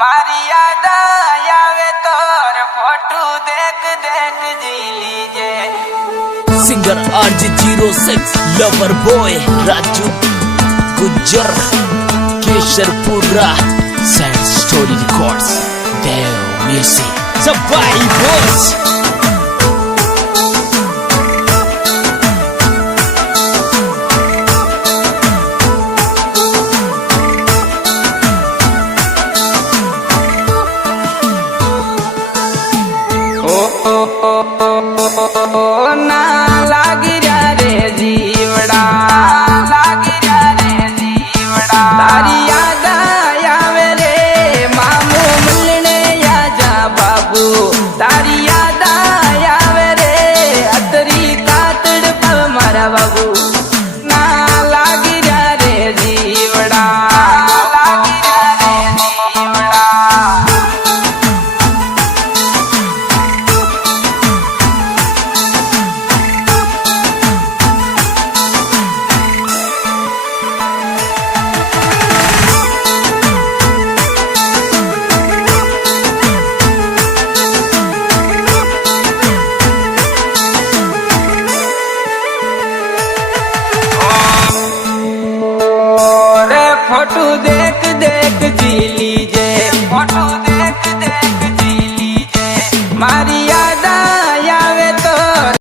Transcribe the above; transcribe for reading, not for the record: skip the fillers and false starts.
मारी याद आवे तोर फोटो देख देख जी लीजे। Singer RJ06 lover boy Raju Gujjar Kesharpura sad story records Dev music सबाई बॉस। ना लागी रे जीवड़ा, लागी रे जीवड़ा। तारी याद आवे रे मामू मिलने आजा बाबू। तारी याद आवे रे अतरी कातड़ पर मारा बाबू। ना लागी रे जीवड़ा, लागी रे जीवड़ा। फोटो देख देख जी लीजे, फोटो देख देख जी लीजे।